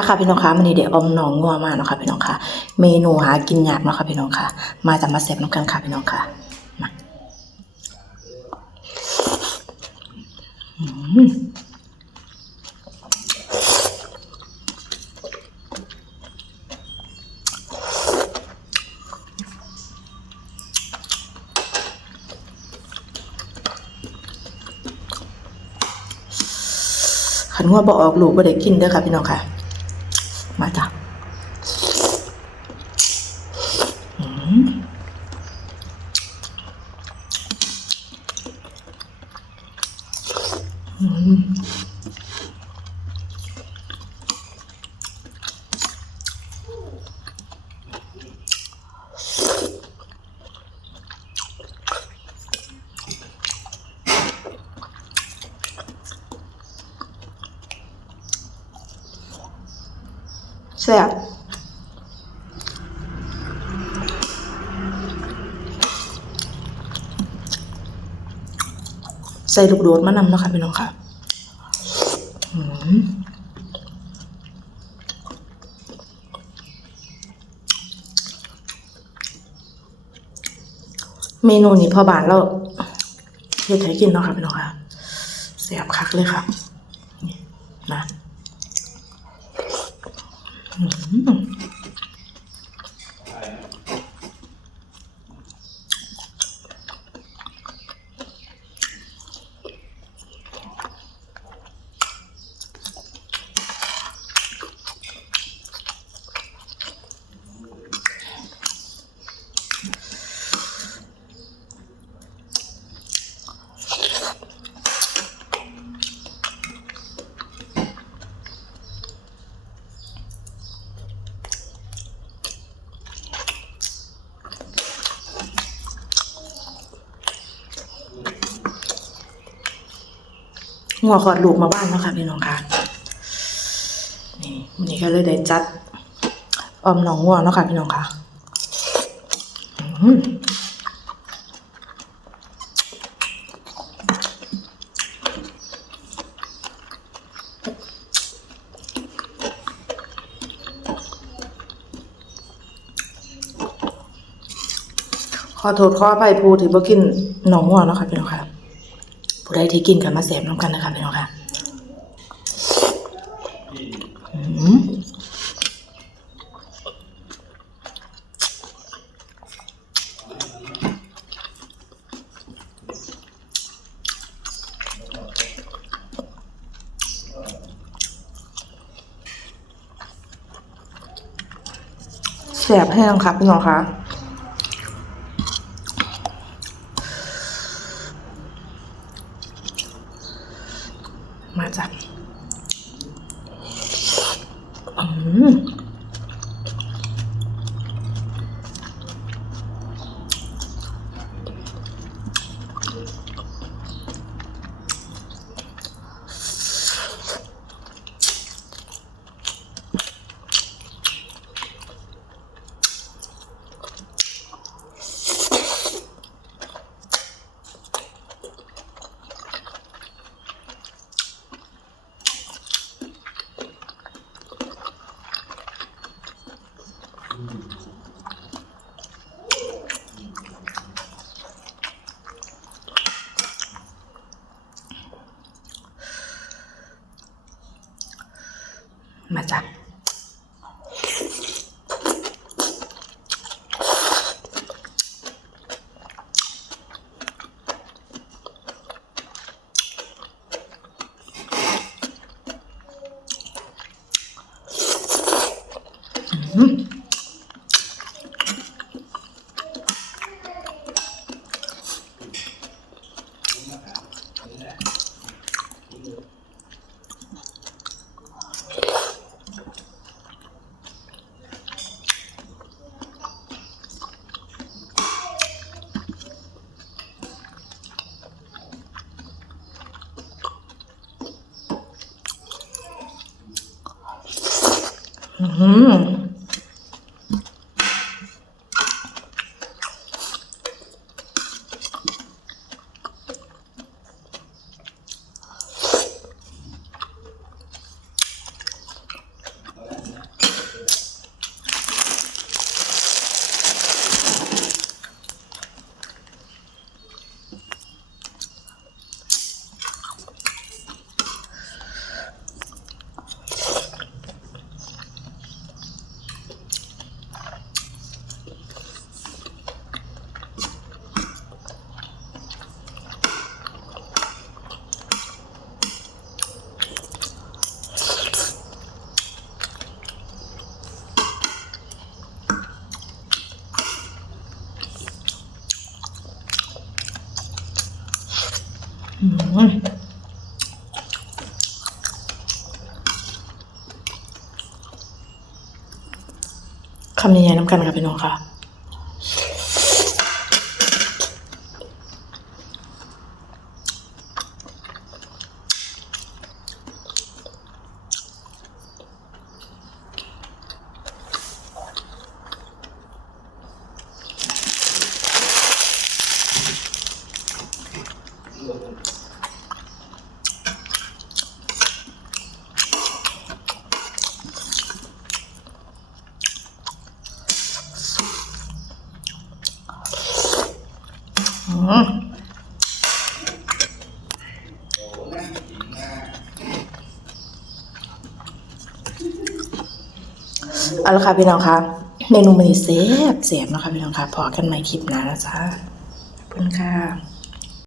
มาค่ะพี่น้องคะมันนี้เดี๋ยวอมหนองงัวมาเนาะค่ะพี่น้องค่ะเมนูหากินยากเนาะค่ะพี่น้องค่ะมาจากมาเสพน้ำกันค่ะพี่น้องค่ะมาขันหัวบ่ออกลูกบ่ได้กินเด้อค่ะพี่น้องค่ะมาจ้ะแซ่บใส่ลูกโดดมานำเนาะค่ะพี่น้องค่ะเมนูนี้พอบานแล้วเฮ็ดให้กินเนาะค่ะพี่น้องค่ะแซ่บคักเลยค่ะนะงัวขอดลูกมาบ้านเนาะค่ะพี่น้องค่ะนี่วันนี้ก็เลยได้จัดออมหนองงัวเนาะค่ะพี่น้องค่ะขอโทษขออภัยผู้ที่บ่กินหนองงัวเนาะค่ะพี่น้องค่ะผู้ใดที่กินก็มาแสบน้ำกันนะคะพี่น้องค่ะแสบแห้งค่ะพี่น้องค่ะมาจ้ะมาจ้ะ คำใหญ่ๆน้ำกันค่ะพี่น้องค่ะเอาละค่ะพี่น้องค่ะเมนูมันนี่แซ่บนะคะพี่น้องค่ะพอกันใหม่คลิปหน้านะจ๊ะขอบคุณค่ะ